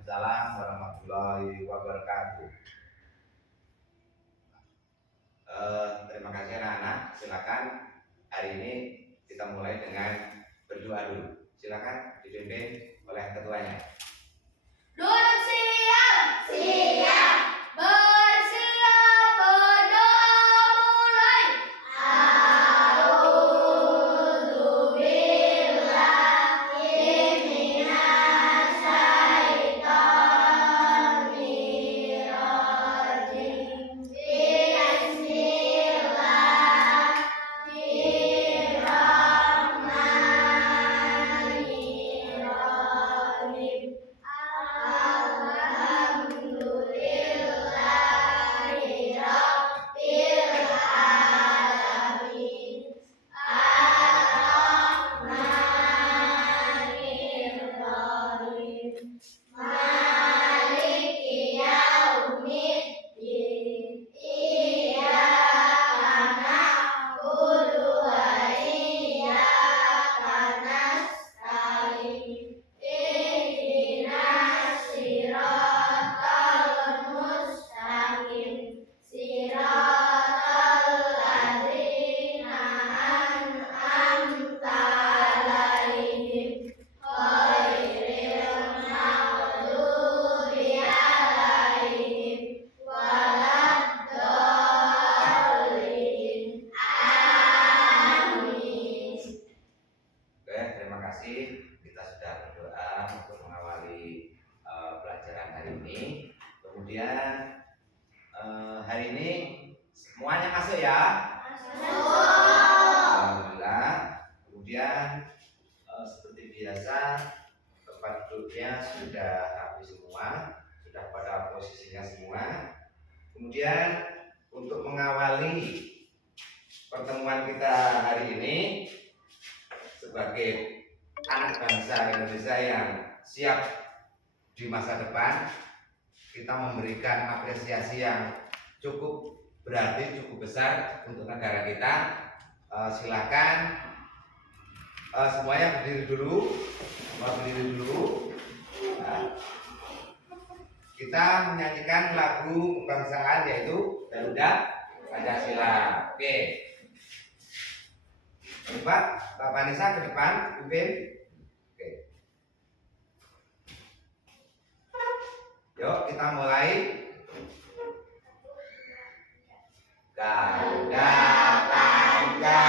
Waalaikumsalam warahmatullahi wabarakatuh. Terima kasih anak-anak. Silakan hari ini kita mulai dengan berdoa dulu. Silakan dipimpin oleh ketuanya. Duduk siap. Siap. Bersiap berdoa mulai. Kita sudah berdoa untuk mengawali pelajaran hari ini. Kemudian hari ini semuanya masuk ya? Alhamdulillah. Kemudian seperti biasa tempat duduknya sudah rapi semua, sudah pada posisinya semua. Kemudian untuk mengawali pertemuan kita hari ini sebagai anak bangsa Indonesia yang siap di masa depan, kita memberikan apresiasi yang cukup berarti, cukup besar untuk negara kita. Silakan semuanya berdiri dulu, Kita menyanyikan lagu kebangsaan yaitu Garuda Pancasila. Oke. Coba Pak Vanessa ke depan, pimpin. Oke. Yuk kita mulai. Garuda Pancasila,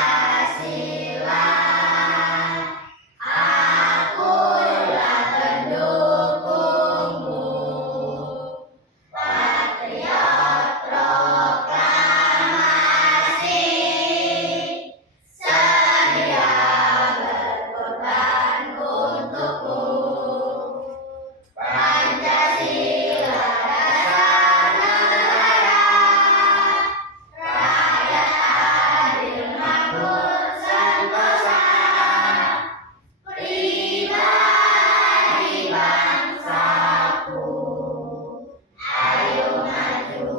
Akulah pendukungmu, patriot proklamasi, sedia berkorban untukmu. Pancasila dasar negara, rakyat adil makmur sentosa, pribadi bangsaku. Ayo maju,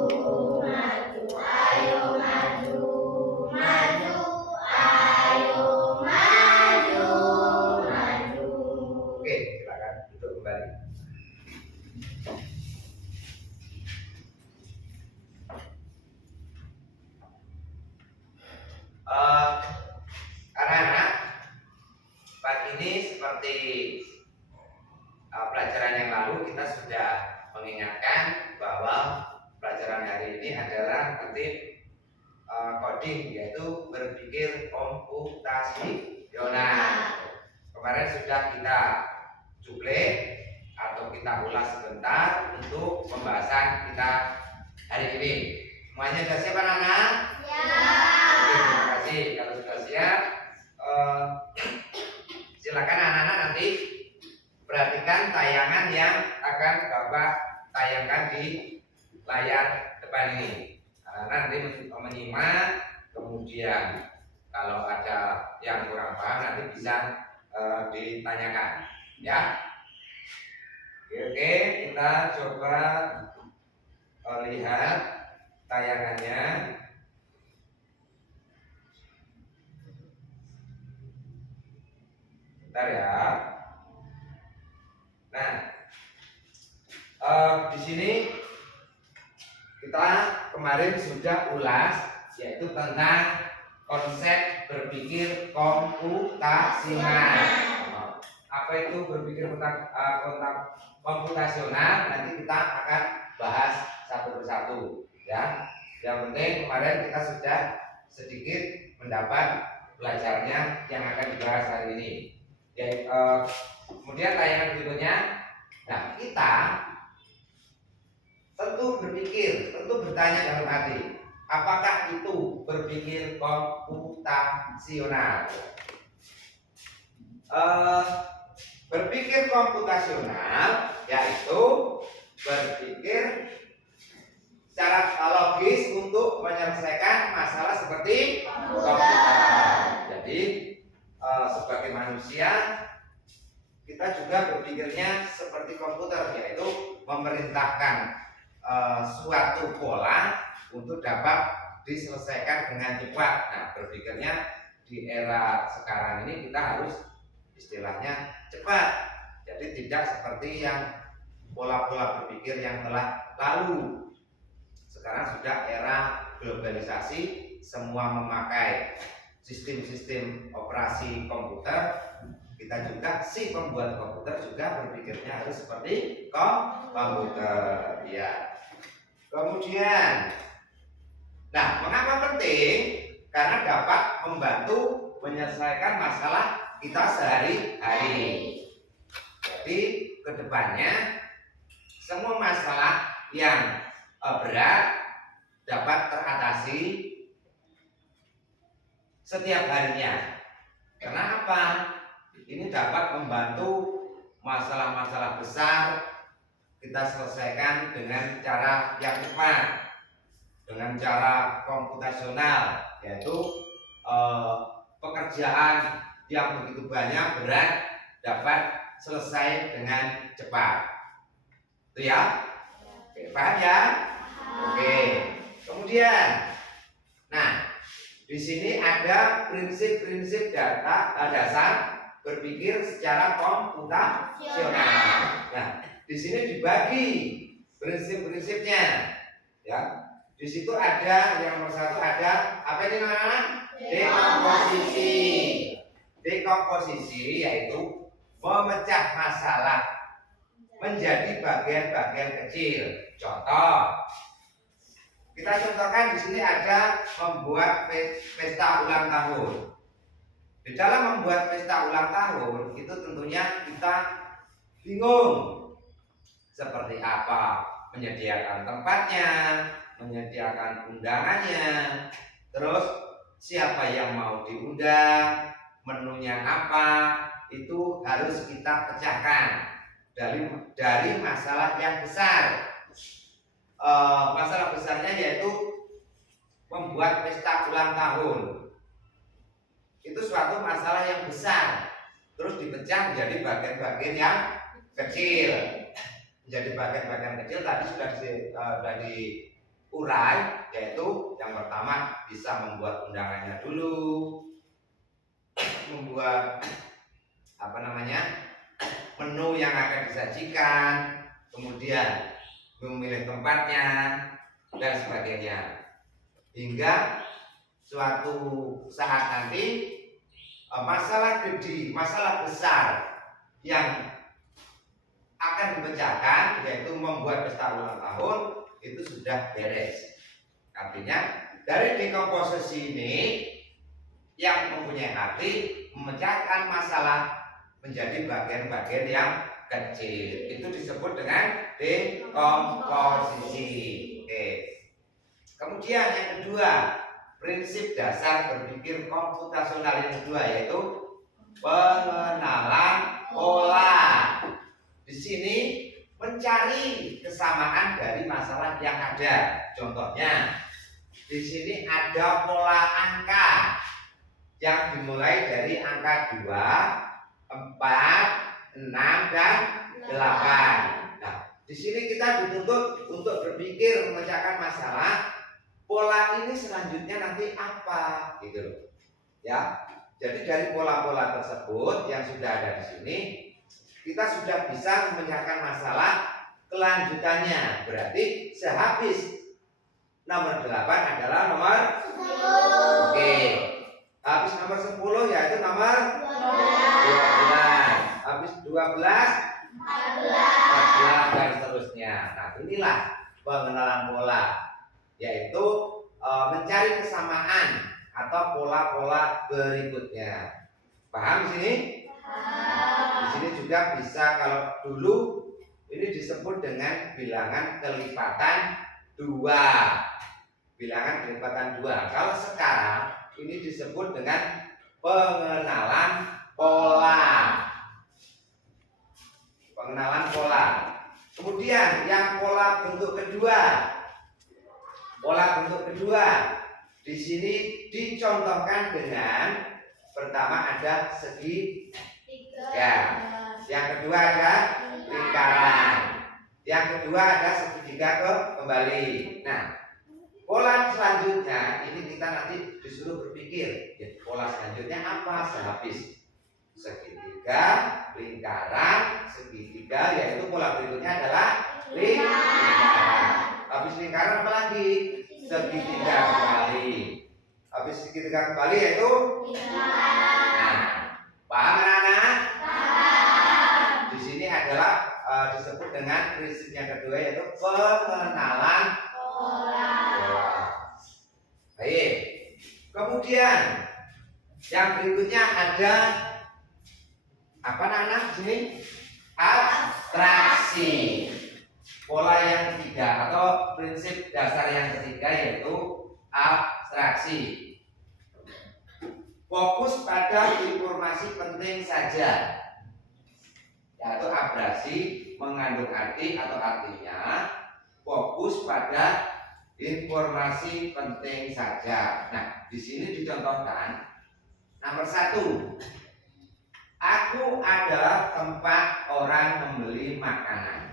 maju, ayo maju, maju, ayo maju, maju. Oke, silakan duduk kembali. Anak-anak, pagi ini seperti pelajaran yang lalu kita sudah mengingatkan bahwa pelajaran hari ini adalah tertib coding, yaitu berpikir komputasional. Kemarin sudah kita cuplik atau kita ulas sebentar untuk pembahasan kita hari ini. Semuanya sudah siap anak-anak? Ya. Oke, terima kasih. Kalau sudah siap, silakan anak-anak nanti perhatikan tayangan yang akan Bapak tayangkan di layar depan ini. Anak-anak nanti menyimak, kemudian kalau ada yang kurang paham nanti bisa ditanyakan, ya. Oke, kita coba lihat tayangannya. Bentar ya. Nah, Di sini kita kemarin sudah ulas yaitu tentang konsep berpikir komputasional. Apa itu berpikir komputasional? Nanti kita akan bahas satu persatu, ya. Yang penting kemarin kita sudah sedikit mendapat belajarnya yang akan dibahas hari ini. Ya, kemudian tayangan berikutnya, nah kita tentu berpikir, tentu bertanya dalam hati, apakah itu berpikir komputasional? Berpikir komputasional yaitu berpikir secara logis untuk menyelesaikan masalah seperti komputer. Jadi sebagai manusia kita juga berpikirnya seperti komputer, yaitu memerintahkan suatu pola untuk dapat diselesaikan dengan cepat. Nah, berpikirnya di era sekarang ini kita harus istilahnya cepat. Jadi tidak seperti yang pola-pola berpikir yang telah lalu. Sekarang sudah era globalisasi, semua memakai sistem-sistem operasi komputer. Kita juga si pembuat komputer juga berpikirnya harus seperti komputer, ya. Kemudian, nah, mengapa penting? Karena dapat membantu menyelesaikan masalah kita sehari-hari. Jadi kedepannya semua masalah yang berat dapat teratasi setiap harinya. Kenapa? Ini dapat membantu masalah-masalah besar kita selesaikan dengan cara yang cepat, dengan cara komputasional, yaitu pekerjaan yang begitu banyak berat dapat selesai dengan cepat. Itu ya? Oke, paham ya? Oke. Kemudian, nah, di sini ada prinsip-prinsip dasar berpikir secara komputasional. Nah, di sini dibagi prinsip-prinsipnya, ya. Di situ ada yang nomor satu ada apa ini namanya? Dekomposisi. Dekomposisi yaitu memecah masalah menjadi bagian-bagian kecil. Contoh, kita contohkan di sini ada membuat pesta ulang tahun. Di dalam membuat pesta ulang tahun itu tentunya kita bingung seperti apa menyediakan tempatnya, menyediakan undangannya, terus siapa yang mau diundang, menunya apa, itu harus kita pecahkan dari masalah yang besar. Masalah besarnya yaitu membuat pesta ulang tahun. Itu suatu masalah yang besar, terus dipecah menjadi bagian-bagian yang kecil. Menjadi bagian-bagian kecil tadi sudah diurai, yaitu yang pertama bisa membuat undangannya dulu, membuat menu yang akan disajikan, kemudian memilih tempatnya dan sebagainya, hingga suatu saat nanti masalah gede, masalah besar yang akan dipecahkan, yaitu membuat pesta ulang tahun, itu sudah beres. Artinya dari dekomposisi ini yang mempunyai arti memecahkan masalah menjadi bagian-bagian yang kecil, itu disebut dengan dekomposisi. Oke. Kemudian yang kedua, prinsip dasar berpikir komputasional yang kedua yaitu pengenalan pola. Di sini mencari kesamaan dari masalah yang ada. Contohnya, di sini ada pola angka yang dimulai dari angka 2, 4, 6 dan 8. Nah, di sini kita dituntut untuk berpikir memecahkan masalah. Pola ini selanjutnya nanti apa, gitu loh. Ya. Jadi dari pola-pola tersebut yang sudah ada di sini, kita sudah bisa memecahkan masalah. selanjutannya. Berarti sehabis nomor 8 adalah nomor 10. Oke. Habis nomor 10 yaitu nomor 12. 12. Habis 12 14. 14 dan seterusnya. Nah, inilah pengenalan pola, yaitu mencari kesamaan atau pola-pola berikutnya. Paham di sini? Di sini juga bisa, kalau dulu ini disebut dengan bilangan kelipatan 2. Bilangan kelipatan 2. Kalau sekarang ini disebut dengan pengenalan pola. Pengenalan pola. Kemudian yang pola bentuk kedua. Pola bentuk kedua di sini dicontohkan dengan pertama ada segi ya. Yang kedua ada lingkaran. Yang kedua ada segitiga kembali. Nah, pola selanjutnya ini kita nanti disuruh berpikir, ya, pola selanjutnya apa sehabis segitiga, lingkaran, segitiga, yaitu pola berikutnya adalah lingkaran. Habis lingkaran apa lagi? Segitiga kembali. Habis segitiga kembali yaitu nah, paham anak-anak? Di sini adalah disebut dengan prinsip yang kedua, yaitu pengenalan pola. Baik. Kemudian yang berikutnya ada apa anak-anak di sini? Abstraksi. Pola yang ketiga atau prinsip dasar yang ketiga yaitu abstraksi. Fokus pada informasi penting saja. Yaitu abstraksi mengandung arti atau artinya fokus pada informasi penting saja. Nah, di sini dicontohkan nomor 1. Aku adalah tempat orang membeli makanan.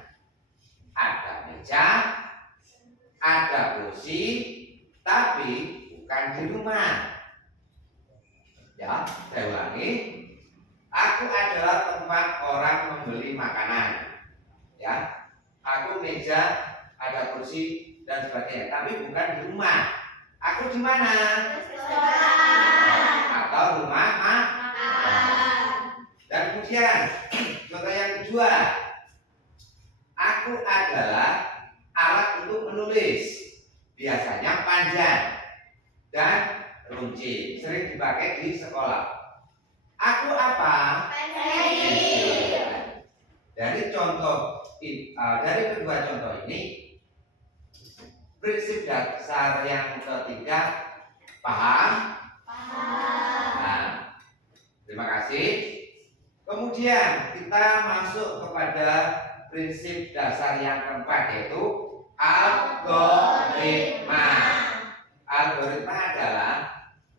Ada meja, ada kursi, tapi bukan di rumah. Ya, saya ulangi. Aku adalah tempat orang membeli makanan. Ya, aku meja, ada kursi dan sebagainya, tapi bukan di rumah. Aku di mana? Atau rumah makan. Dan kemudian contoh yang kedua, aku adalah alat untuk menulis, biasanya panjang dan runcing, sering dipakai di sekolah. Aku apa? Pensil. Dari contoh dari kedua contoh ini, prinsip dasar yang ketiga paham? Nah, terima kasih. Kemudian kita masuk kepada prinsip dasar yang keempat, yaitu algoritma. Algoritma adalah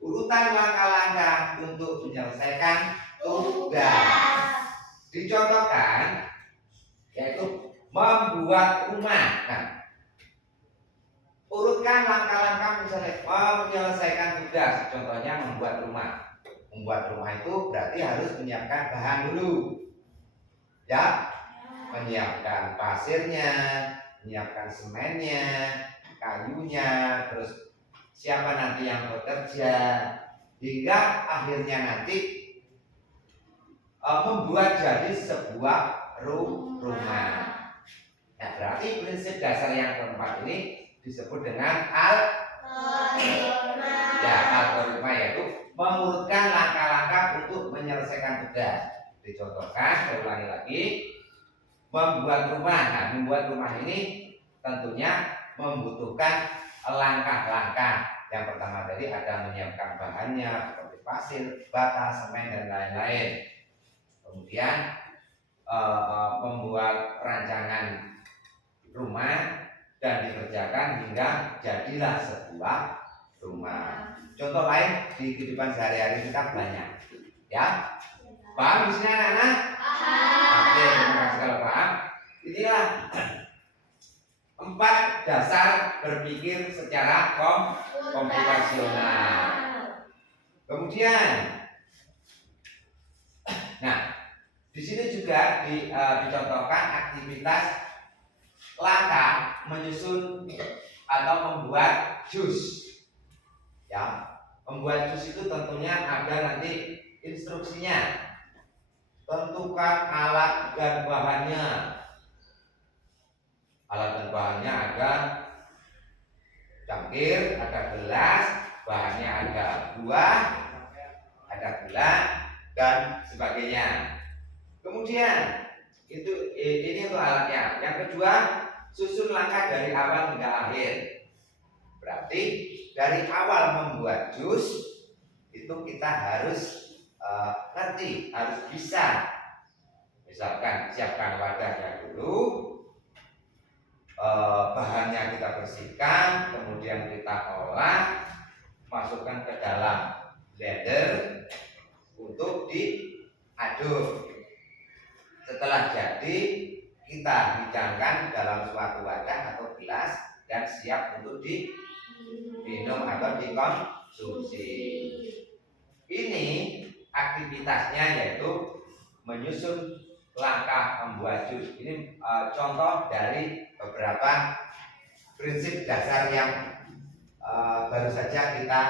urutan langkah-langkah untuk menyelesaikan tugas. Dicontohkan yaitu membuat rumah. Nah, urutkan langkah-langkah menyelesaikan tugas. Contohnya membuat rumah. Membuat rumah itu berarti harus menyiapkan bahan dulu. Ya, menyiapkan pasirnya, menyiapkan semennya, kayunya, terus siapa nanti yang bekerja, hingga akhirnya nanti membuat jadi sebuah rumah. Nah, berarti prinsip dasar yang keempat ini disebut dengan algoritma. Ya, algoritma yaitu mengurutkan langkah-langkah untuk menyelesaikan tugas. Dicontohkan, saya ulangi lagi, membuat rumah. Nah, membuat rumah ini tentunya membutuhkan langkah-langkah. Yang pertama tadi ada menyiapkan bahannya seperti pasir, bata, semen dan lain-lain. Kemudian membuat rancangan rumah dan dikerjakan hingga jadilah sebuah rumah. Contoh lain di kehidupan sehari-hari kita banyak. Ya, paham di sini anak-anak? Oke, terima kasih kalau paham. Inilah 4 dasar berpikir secara komputasional. Kemudian, nah, di sini juga dicontohkan aktivitas langkah menyusun atau membuat jus. Ya, membuat jus itu tentunya ada nanti instruksinya. Tentukan alat dan bahannya. Alat dan bahannya ada cangkir, ada gelas, bahannya ada buah, ada gula dan sebagainya. Kemudian ini untuk alatnya. Yang kedua, susun langkah dari awal hingga akhir. Berarti dari awal membuat jus itu kita harus ngerti, harus bisa. Misalkan siapkan wadahnya dulu, bahannya kita bersihkan, kemudian kita olah, masukkan ke dalam blender untuk diaduk. Setelah jadi, kita hidangkan dalam suatu wadah atau gelas dan siap untuk diminum atau dikonsumsi. Ini aktivitasnya yaitu menyusun langkah membuat jus. Ini contoh dari beberapa prinsip dasar yang baru saja kita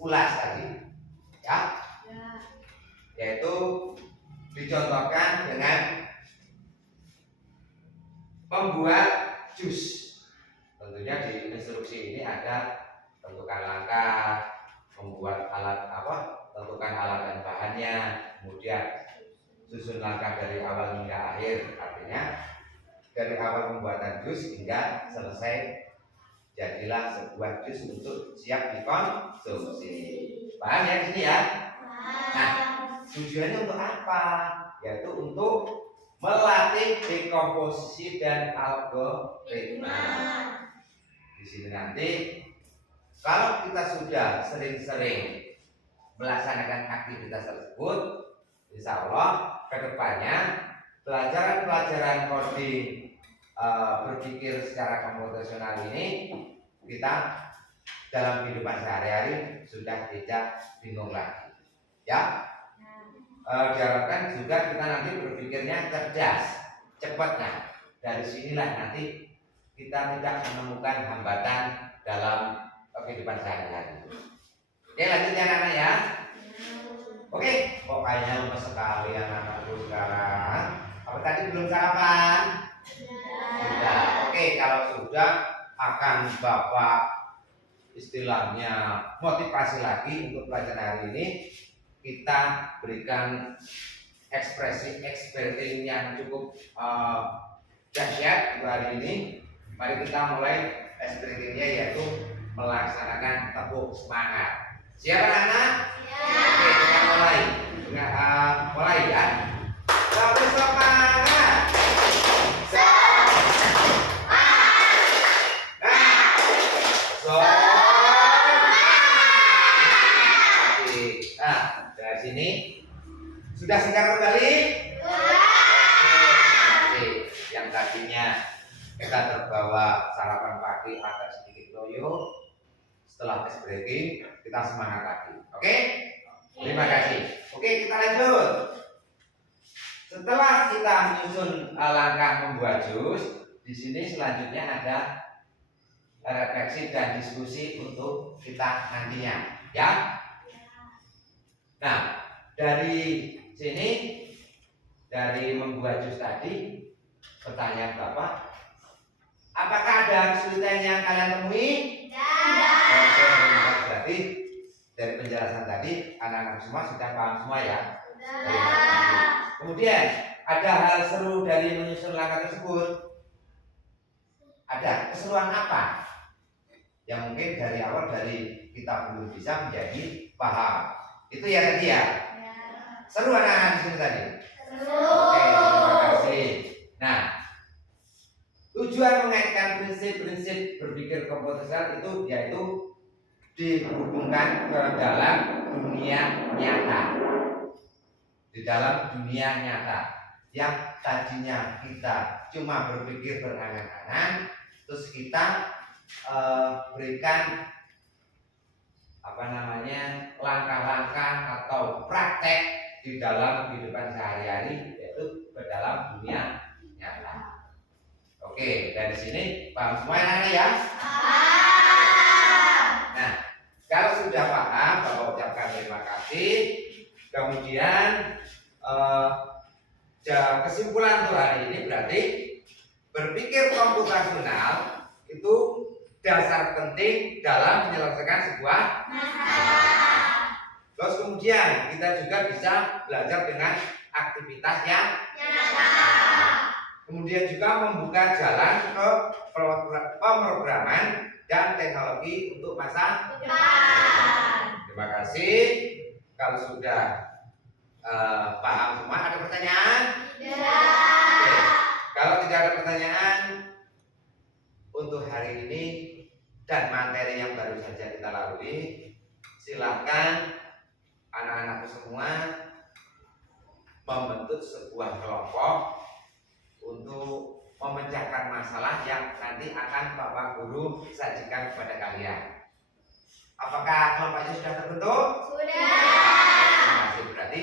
ulas tadi, ya. Yaitu dicontohkan dengan membuat jus. Tentunya di instruksi ini ada tentukan langkah, membuat alat tentukan alat dan bahannya, kemudian susun langkah dari awal hingga akhir. Artinya dari awal pembuatan jus hingga selesai jadilah sebuah jus untuk siap dikonsumsi. Paham ya di sini ya? Nah, tujuannya untuk apa? Yaitu untuk melatih dekomposisi dan algoritma. Di sini nanti kalau kita sudah sering-sering melaksanakan aktivitas tersebut, insya Allah kedepannya pelajaran-pelajaran coding berpikir secara komputasional ini kita dalam kehidupan sehari-hari sudah tidak bingung lagi, ya. Diharapkan juga kita nanti berpikirnya cerdas, cepat. Nah, dari sinilah nanti kita tidak menemukan hambatan dalam kehidupan sehari-hari. Oke, lanjut ya anak-anak ya. Oke, pokoknya lemes sekali anak-anakku sekarang. Apa tadi belum sarapan? Sudah. Oke, kalau sudah akan Bapak istilahnya motivasi lagi untuk pelajaran hari ini. Kita berikan ekspresi yang cukup dahsyat untuk hari ini. Mari kita mulai ekspresinya, yaitu melaksanakan tepuk semangat. Siap anak-anak? Oke, kita mulai. Mulai ya. Tepuk semangat. Sini sudah segar kembali. Yang tadinya kita terbawa sarapan pagi agak sedikit loyo, setelah tes breaking kita semangat lagi. Oke? Terima kasih. Oke, kita lanjut. Setelah kita menyusun langkah membuat jus, di sini selanjutnya ada refleksi dan diskusi untuk kita nantinya, ya. Nah, dari sini, dari membuat jus tadi, pertanyaan Bapak, apakah ada kesulitan yang kalian temui? Tidak. Oke, berarti dari penjelasan tadi anak-anak semua sudah paham semua ya? Sudah. Kemudian ada hal seru dari menyusun langkah tersebut? Ada keseruan apa? Yang mungkin dari awal dari kita belum bisa menjadi paham. Itu ya tadi ya? Seru anak-anak di sini tadi? Seru. Oke, terima kasih. Nah, tujuan mengaitkan prinsip-prinsip berpikir komputasional itu yaitu dihubungkan ke dalam dunia nyata. Di dalam dunia nyata yang tadinya kita cuma berpikir berangan-angan, terus kita berikan langkah-langkah atau praktek di dalam kehidupan sehari-hari, yaitu ke dalam dunia nyata. Oke, dari sini paham semua anak-anak ya? Nah, kalau sudah paham, Bapak ucapkan terima kasih. Kemudian kesimpulan untuk hari ini berarti berpikir komputasional itu dasar penting dalam menyelesaikan sebuah masalah. Terus kemudian kita juga bisa belajar dengan aktivitas yang nyata. Kemudian juga membuka jalan ke pemrograman dan teknologi untuk masa depan. Terima kasih. Kalau sudah paham semua, ada pertanyaan? Tidak. Oke. Kalau tidak ada pertanyaan untuk hari ini dan materi yang baru saja kita lalui, silakan anak-anakku semua membentuk sebuah kelompok untuk memecahkan masalah yang nanti akan Bapak Guru sajikan kepada kalian. Apakah kelompoknya sudah terbentuk? Sudah. Berarti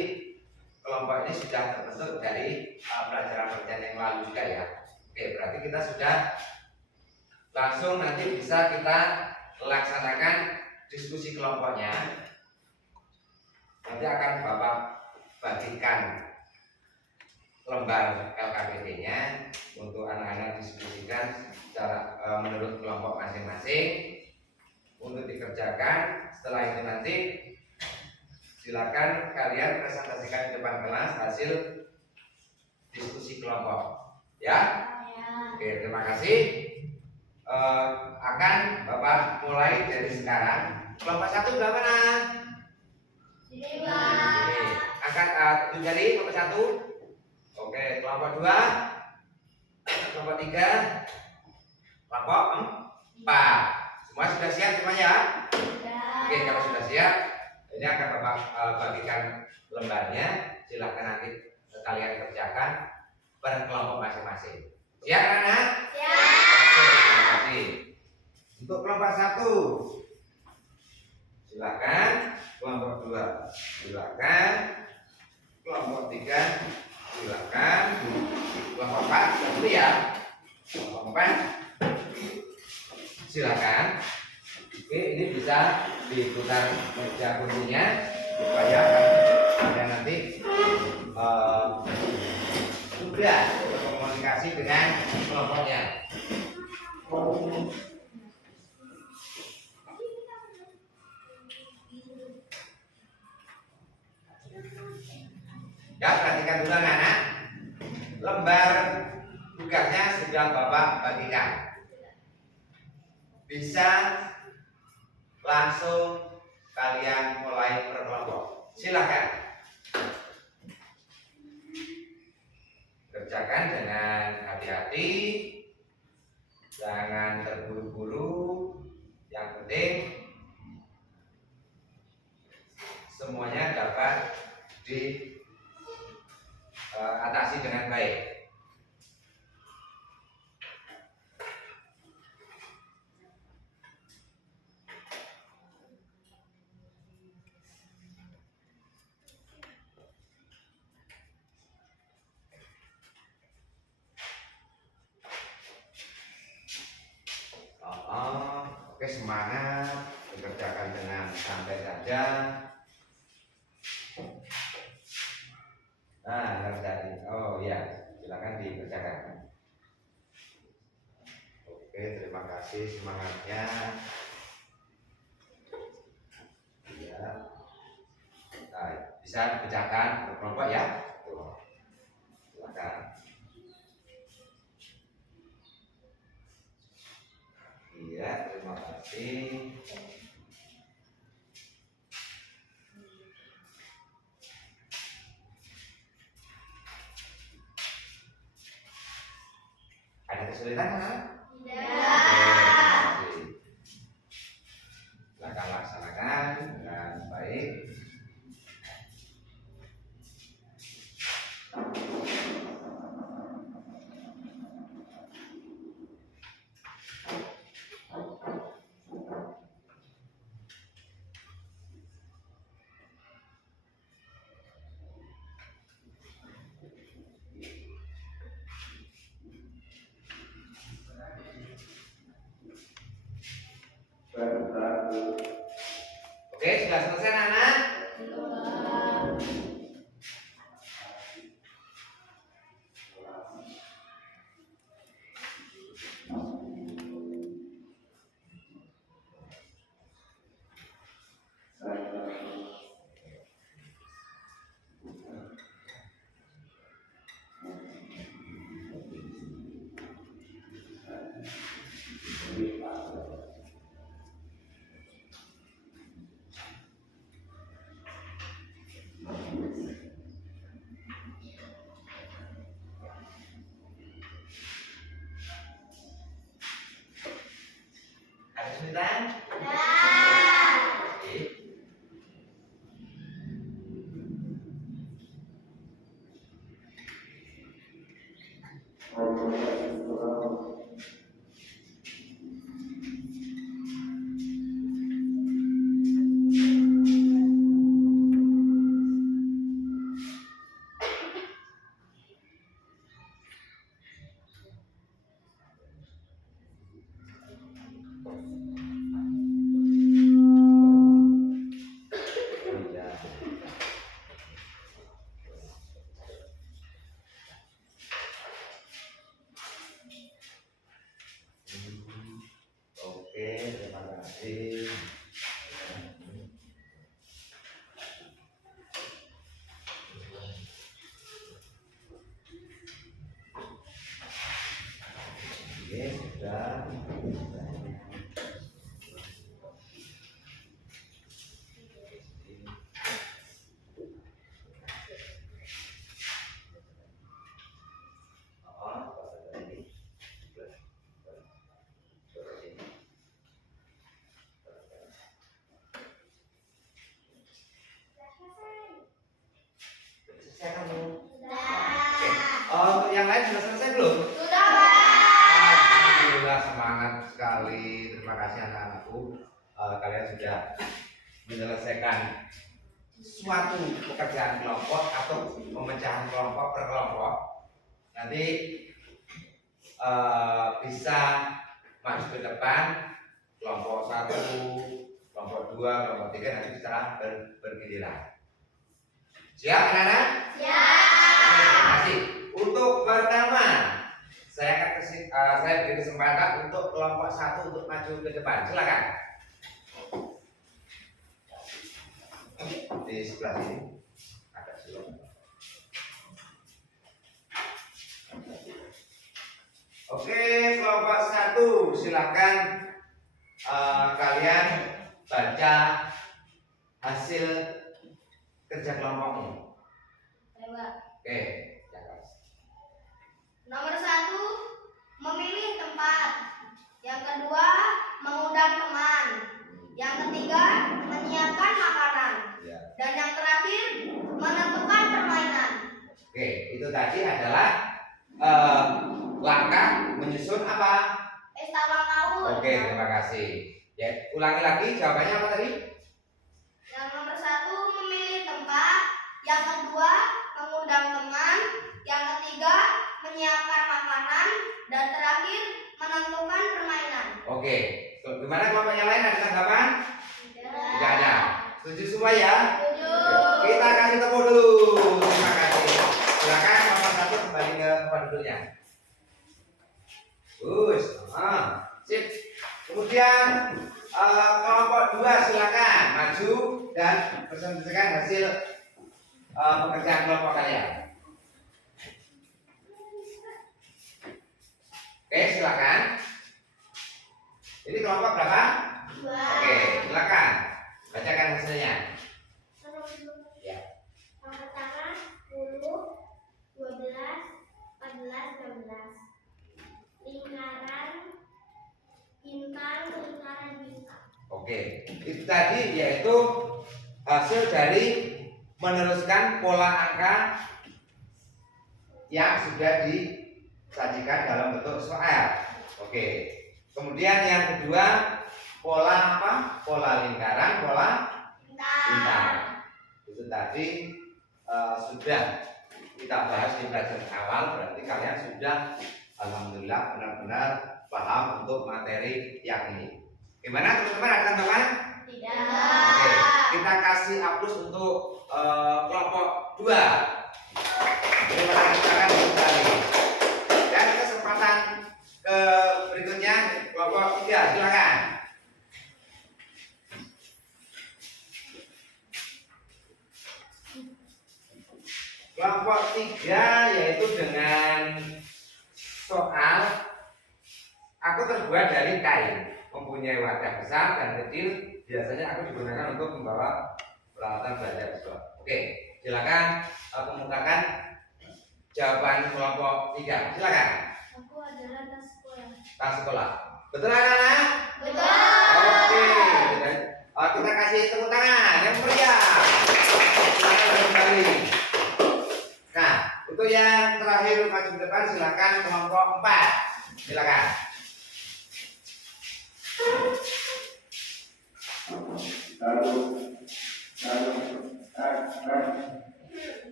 kelompok ini sudah terbentuk dari pelajaran-pelajaran yang lalu juga ya. Oke, berarti kita sudah langsung nanti bisa kita laksanakan diskusi kelompoknya. Nanti akan Bapak bagikan lembar LKPD-nya untuk anak-anak diskusikan secara menurut kelompok masing-masing untuk dikerjakan. Setelah itu nanti silakan kalian presentasikan di depan kelas hasil diskusi kelompok ya. Oke, terima kasih. Akan Bapak mulai dari sekarang. Kelompok 1 belah mana? Sini, Pak. Angkat tunjuk jari kelompok 1. Oke, kelompok 2, kelompok 3, kelompok 4. Semua sudah siap semuanya? Oke, kalau sudah siap, ini akan Bapak bagikan lembarnya. Silahkan nanti kalian kerjakan per kelompok masing-masing. Siap anak? Siap. Oke, terima kasih. Untuk kelompok 1, silakan. Kelompok 2, silakan. Kelompok 3, silakan. Kelompok 4, dulu ya. Kelompok 4, silakan. Oke, ini bisa diputar meja kuncinya supaya ada nanti mudah berkomunikasi dengan kelompoknya. Ya, perhatikan dulu anak-anak. Lembar tugasnya sudah Bapak bagikan. Bisa langsung kalian mulai berkelompok. Silakan. Kerjakan dengan hati-hati. Jangan terburu-buru. Yang penting semuanya dapat diatasi dengan baik. Oke, semangat, dikerjakan dengan santai saja. Nah, terjadi. Oh ya, silakan dikerjakan. Oke, terima kasih semangatnya. Ya, nah, bisa dipecahkan berkelompok ya. Tuh. Silakan. Iya, terima kasih. Ada kesulitan kan? Tidak. Silakan laksanakan dengan baik. Oke, sudah selesai anak-anak? Ada kesulitan? Oke. Iya. Oke, terima kasih. Oke, sudah. Selesai kamu? Oke. Untuk yang lain sudah selesai belum? Alhamdulillah, semangat sekali. Terima kasih anak-anakku. Kalian sudah menyelesaikan suatu pekerjaan kelompok atau pemecahan kelompok per kelompok. Nanti bisa maju ke depan, kelompok 1, kelompok 2, kelompok 3 nanti bisa bergiliran. Siap anak-anak? Terima kasih. Untuk pertama, saya beri kesempatan untuk kelompok 1 untuk maju ke depan. Silakan. Di sebelah sini ada silakan. Oke, kelompok 1 silakan kalian baca hasil kerja kelompokmu. Oke, Nomor 1, memilih tempat. Yang kedua, mengundang teman. Yang ketiga, menyiapkan makanan. ya. Dan yang terakhir, menentukan permainan. Oke, itu tadi adalah langkah menyusun apa? Pesta ulang tahun. Oke, terima kasih. Ya, ulangi lagi jawabannya apa tadi? Yang nomor 1, memilih tempat. Yang kedua, mengundang teman. Yang ketiga, menyiapkan makanan. Dan terakhir, menentukan permainan. Oke, gimana kelompok yang lain ada tanggapan? Tidak ada. Setuju semua ya? Setuju. Kita kasih tepuk dulu. Terima kasih. Silakan kelompok 1 kembali ke tempat duduknya. Sip. Kemudian kelompok 2 silakan maju dan presentasikan hasil pekerjaan kelompok kalian. Oke, silakan. Ini kelompok berapa? 2. Oke, silakan bacakan hasilnya. Ya. Yang pertama 10, 12, 14, 16. Lingkaran bintang, lingkaran bintang. Oke, itu tadi yaitu hasil dari meneruskan pola angka yang sudah disajikan dalam bentuk soal. Oke. Kemudian yang kedua, pola apa? Pola lingkaran, pola bintang. Itu tadi sudah kita bahas di pelajaran awal, berarti kalian sudah alhamdulillah benar-benar paham untuk materi yang ini. Gimana teman-teman, ada tambahan? Tidak. Oke, kita kasih aplaus untuk kelompok 2. Terima kasih sekali. Dan kesempatan ke berikutnya kelompok 3, silakan. Kelompok 3 yaitu dengan soal aku terbuat dari kain, mempunyai wadah besar dan kecil. Biasanya aku digunakan untuk membawa peralatan belajar siswa. Oke, silakan kemukakan jawaban kelompok 3. Silakan. Aku adalah tas sekolah. Tas sekolah. Betul anak-anak? Betul. Oke. Kita kasih tepuk tangan yang meriah. Silakan kembali. Nah, untuk yang terakhir maju ke depan silakan kelompok 4. Silakan.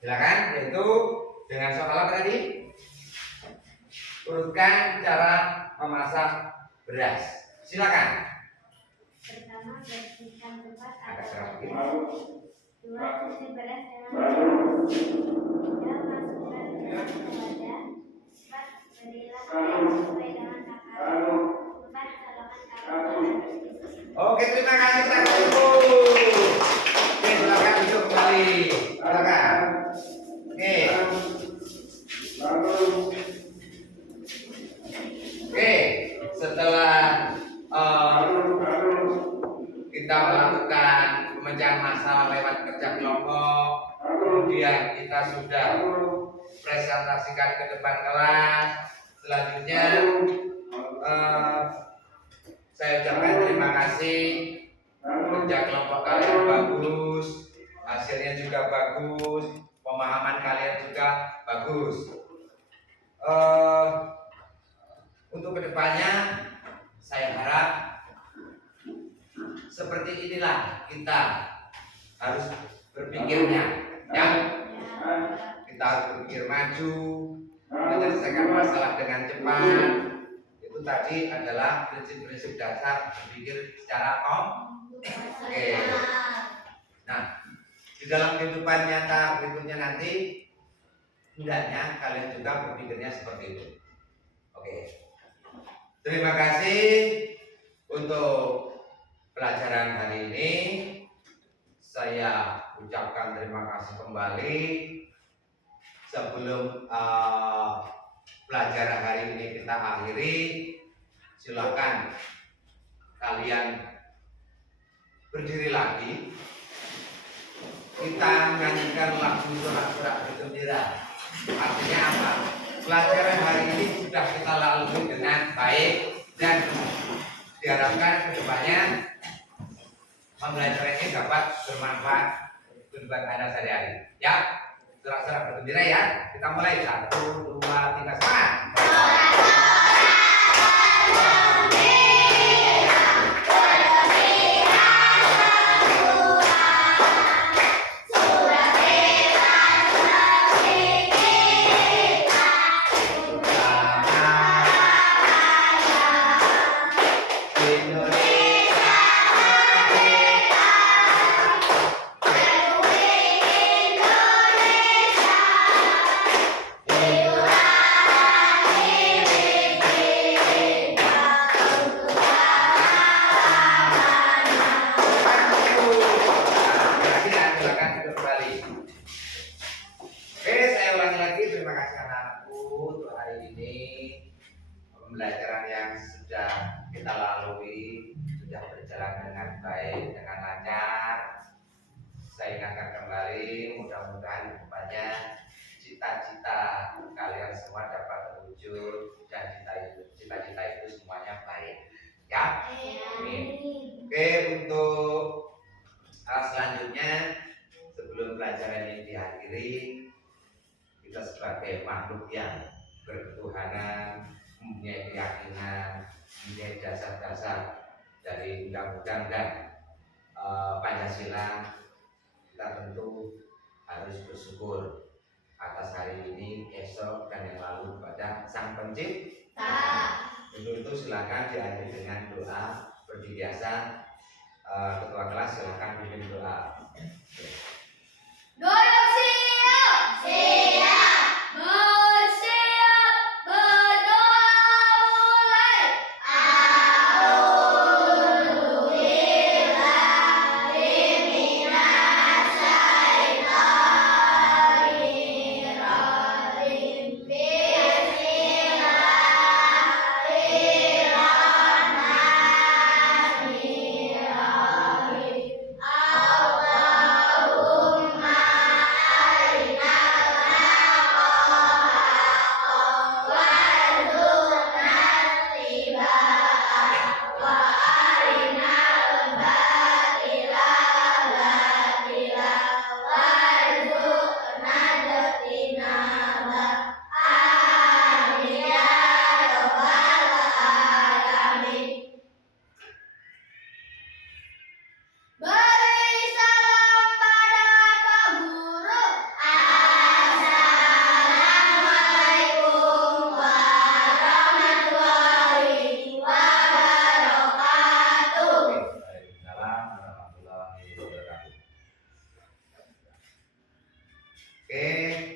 Silakan, yaitu dengan soal apa tadi? Urutkan cara memasak beras. Silakan. Pertama, bersihkan tempat Agak atau serap wadah. sedikit. 2. Cuci beras dengan air. 3. Masukkan beras ke wadah. 4. Berilah air sesuai dengan takaran. 4. Colokkan kaldu harus diisi. Oke, terima kasih teman-teman. Oke, silakan duduk kembali. Silakan. Oke. Oke, setelah kita melakukan pemecahan masalah lewat kerja kelompok, kemudian kita sudah presentasikan ke depan kelas. Selanjutnya saya ucapkan terima kasih. Kerja kelompok kalian bagus, hasilnya juga bagus, pemahaman kalian juga bagus. Untuk kedepannya saya harap seperti inilah kita harus berpikirnya, ya. Kita harus berpikir maju, menyelesaikan masalah dengan cepat. Itu tadi adalah prinsip-prinsip dasar berpikir secara oke. Nah, di dalam kehidupan nyata berikutnya nanti hendaknya kalian juga berpikirnya seperti itu. Oke. Terima kasih untuk pelajaran hari ini. Saya ucapkan terima kasih kembali. Sebelum pelajaran hari ini kita akhiri, silakan kalian berdiri lagi. Kita nyanyikan lagu sorak-sorak bergembira. Artinya apa? Pelajaran hari ini sudah kita lalui dengan baik dan diharapkan kedepannya pembelajaran ini dapat bermanfaat untuk Anda sehari-hari. Ya, sorak-sorak bergembira ya. Kita mulai 1, 2, 3, semangat. Pembelajaran yang sudah kita lalui sudah berjalan dengan baik, dengan lancar. Saya ingatkan kembali, mudah-mudahan depannya cita-cita kalian semua dapat terwujud dan cita-cita itu semuanya baik. Ya. Amin. Oke, untuk selanjutnya sebelum pelajaran ini diakhiri, kita sebagai makhluk yang berketuhanan, mempunyai keyakinan, mempunyai dasar-dasar dari undang-undang dan Pancasila, kita tentu harus bersyukur atas hari ini, esok, dan yang lalu kepada Sang Pencipta. Untuk itu silakan diakhiri dengan doa seperti biasa. Ketua kelas silakan pimpin doa. Dorong siap.